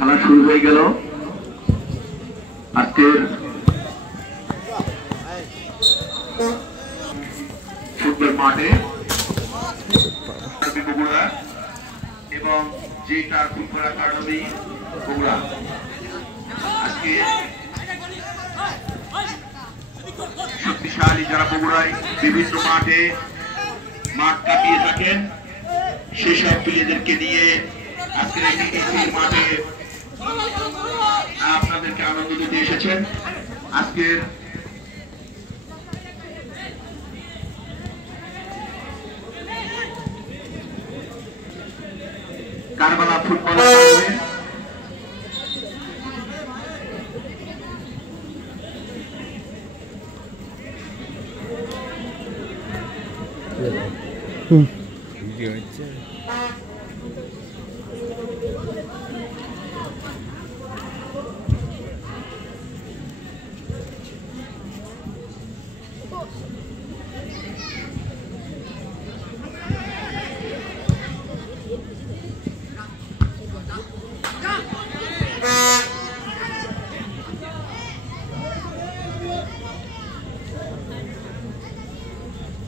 খেলা শুরু হয়ে গেল আজকের ফুটবল মাঠে বগুড়া এবং যেটা ফুটবল একাডেমি বগুড়া আজকে শক্তিশালী যারা বগুড়ায় বিভিন্ন মাঠে মাঠ কাটিয়ে থাকেন সেসব প্লেয়ারদেরকে নিয়ে আজকের এই মাঠে আপনাদেরকে আনন্দ দিতে এসেছেন। আজকের কারবালা ফুটবল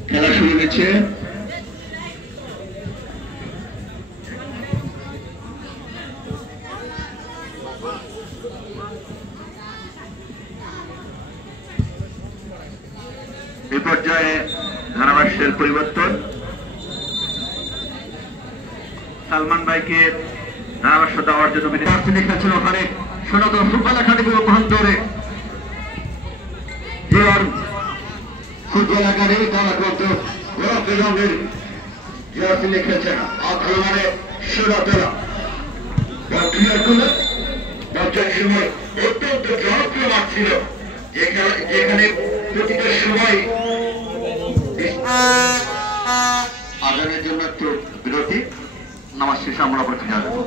খেলা শুরু হয়েছে। এই পর্যায়ে ধারাভাষ্যের পরিবর্তন সালমান ভাইকে ধারাভাষ্য দেওয়ার জন্য লিখেছিল ওখানে সনাতন ফুটবল একাডেমি মহান্তরে ফুটবল একাডেমি তারা করতো গোলাপি রঙের জার্সি লিখেছেন আক্রমণে সনাতনা বর্তমান সময় অত্যন্ত জনপ্রিয় মাঠ ছিল যেখানে প্রতিটা সময় আজানের জন্য একটু বিরতি নামাজ শেষে আমরা পড়তে যাবো।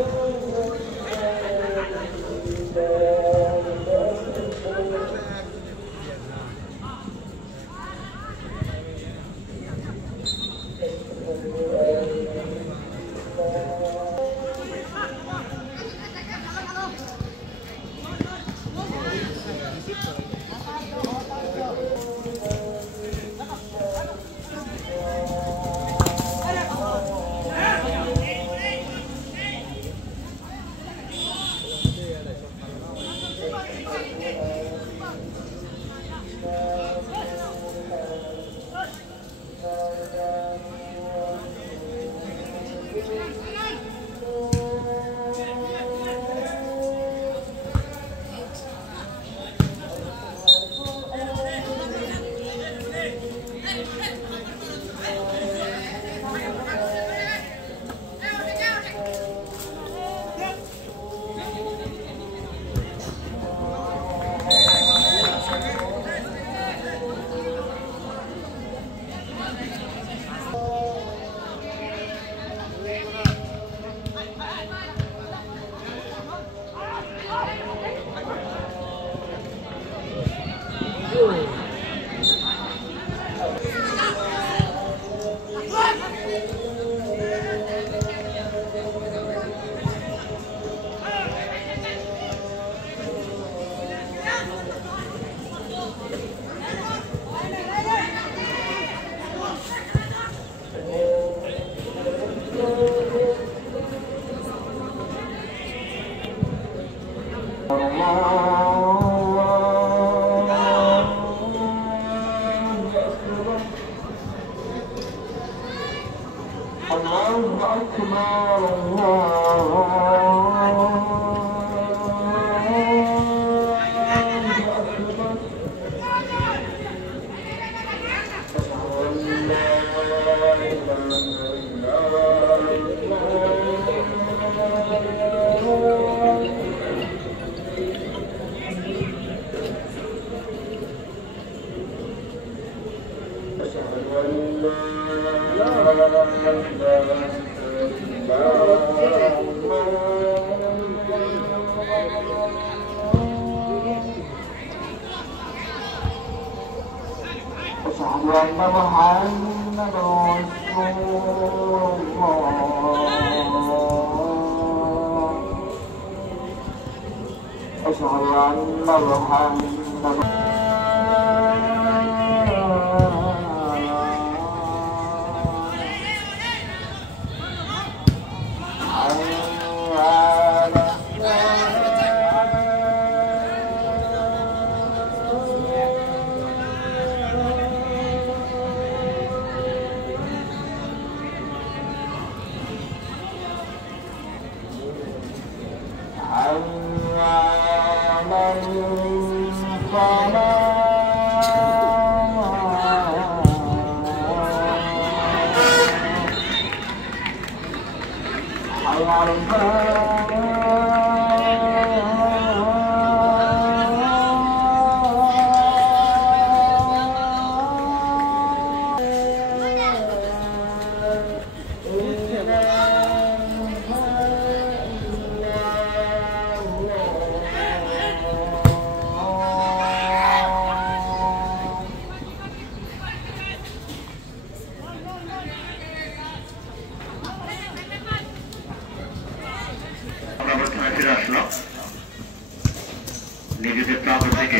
নিজেদের প্রান্ত থেকে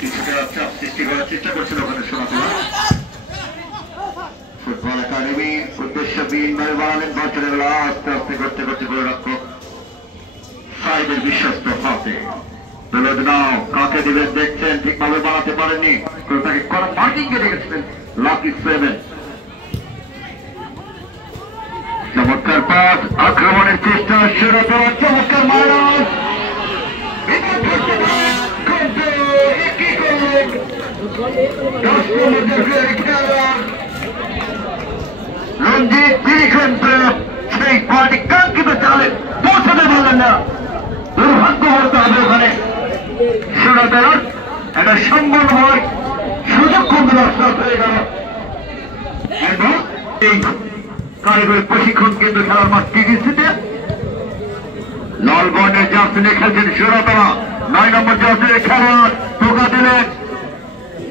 কিছুটা চাপ সৃষ্টি করার চেষ্টা করছিল ওখানে সোনাতলা ফুটবল একাডেমি উদ্দেশ্যহীনভাবে বাড়ালেন বছরের আস্তে আস্তে করতে করতে গোলরক্ষক সাইদের বিশ্বস্ত হাতে নাও কাকে দিবেন দেখছেন ঠিকভাবে বানাতে পারেননি তাকে করা মার্কিং কে রেখেছিলেন লাকি 7 চমৎকার পাস আক্রমণের চেষ্টা সেরাতলা চমৎকার মারাস রঞ্জিত সেই পার্টি কাঙ্ক্ষিত চালে পৌঁছাতে পারলেন না দুর্ভাগ্য হতে হবে ওখানে সেরাতলার একটা সম্মান হওয়ার সুযোগ কিন্তু নষ্ট হয়ে গেল এবং এই কারিগরি প্রশিক্ষণ কেন্দ্র খেলার মাঠ টিডিসিতে লাল বর্ণের জার্সি খেলছেন সেরাতলা 9 নম্বর জার্সির খেলোয়াড় টোকা দিলেন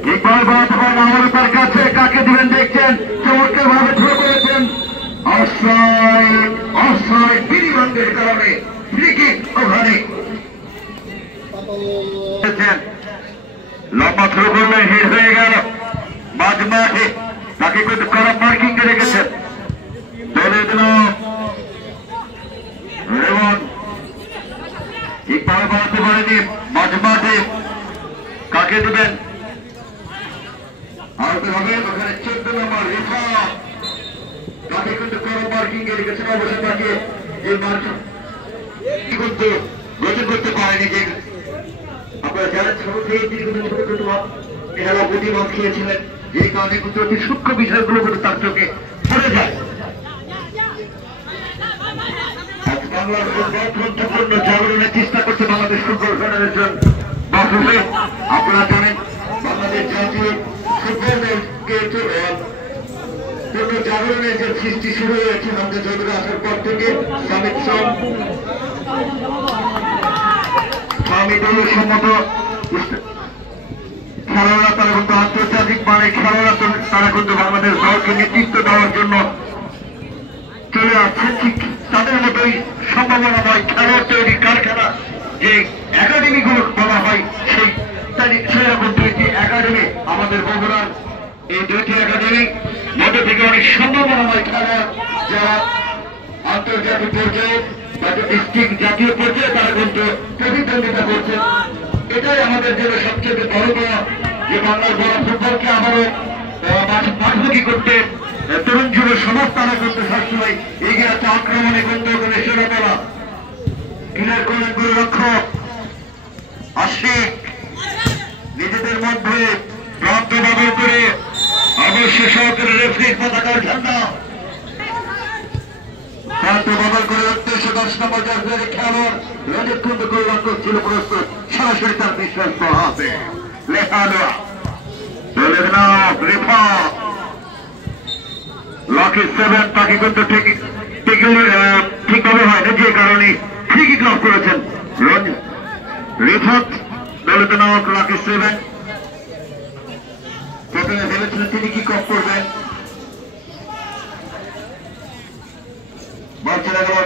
ঠিকভাবে বাড়াতে পারেন আমাদের তার কাছে কাকে দিবেন দেখছেন চমৎকার ভাবে ধরে করেছেন অফসাইড বিনিবন্ধের কারণে ফ্রি কিক ওখানে লম্বা থ্রো করলেন হিট হয়ে গেল মাঝ মাঠে তাকে কিন্তু কড়া মার্কিং এ রেখেছেন দলে দিল রেমন ঠিকভাবে বাড়াতে পারেনি মাঝ মাঠে কাকে দেবেন আরতে হবে ওখানে 14 নম্বর রেফা তাকে কিন্তু কড়া মার্কিং এ রেখেছেন অবশ্য তাকে এই মার্ক কিন্তু গঠন করতে পারেনি যে আপনারা যারা ছোট থেকে তিনি কিন্তু ছোট ছোট খেলা বুদ্ধিমান খেয়েছিলেন যে কারণে কিন্তু অতি সূক্ষ্ম বিষয়গুলো কিন্তু তার চোখে পড়ে যায় বাংলার গুরুত্বপূর্ণ জাগরণের চেষ্টা করছে বাংলাদেশ ফুটবল ফেডারেশন বাফুফে আপনারা জানেন বাংলাদেশ জাতীয় ফুটবল পূর্ণ জাগরণের যে সৃষ্টি শুরু হয়েছে আমাদের চৌধুরী আসার পর থেকে সামিদ দলের সম্মত খেলোয়াড়রা তারা কিন্তু আন্তর্জাতিক মানে খেলোয়াড়রা তারা কিন্তু বাংলাদেশ দলকে নেতৃত্ব দেওয়ার জন্য চলে আসছে ঠিক তাদের মতোই সম্ভাবনাময় খেলোয়াড় তৈরি কারখানা যে একাডেমি গুলো বলা হয় সেরকম দুইটি একাডেমি আমাদের বগুড়ার এই দুইটি একাডেমি মধ্যে থেকে অনেক সম্ভাবনাময় খেলোয়াড় যারা আন্তর্জাতিক পর্যায়ে ডিস্ট্রিক্ট জাতীয় পর্যায়ে তারা কিন্তু প্রতিদ্বন্দ্বিতা করছে এটাই আমাদের জন্য সবচেয়ে বড় পাওয়া যে বাংলার বড় ফুটবলকে আবারও মাঠমুখী করতে তরুণ যুব সমাজ তারা করতে সবসময় এগিয়ে আছে আক্রমণে করতে করে সেরাতলা কিনার কোন গোলরক্ষক আশিক নিজেদের মধ্যে প্রান্ত ব্যবহার করে অবশ্য সহকারে রেফারির পতাকার ঝান্ডা প্রান্ত ব্যবহার করে উদ্দেশ্য 10 নম্বর জার্সির খেলোয়াড় রঞ্জিত কুন্দ গোলরক্ষক ছিল প্রস্তুত সরাসরি তার বিশ্বাস হাতে লেখানো দলের নাম রেফা লাকি 7 তাকে কিন্তু ঠিকভাবে হয় না যে কারণে ফ্রি কিক লাভ করেছেন রিফাত দলের নাম লাকি 7 প্রথমে ভেবেছিলেন তিনি কি কপ করবেন বল ছেড়ে দেওয়া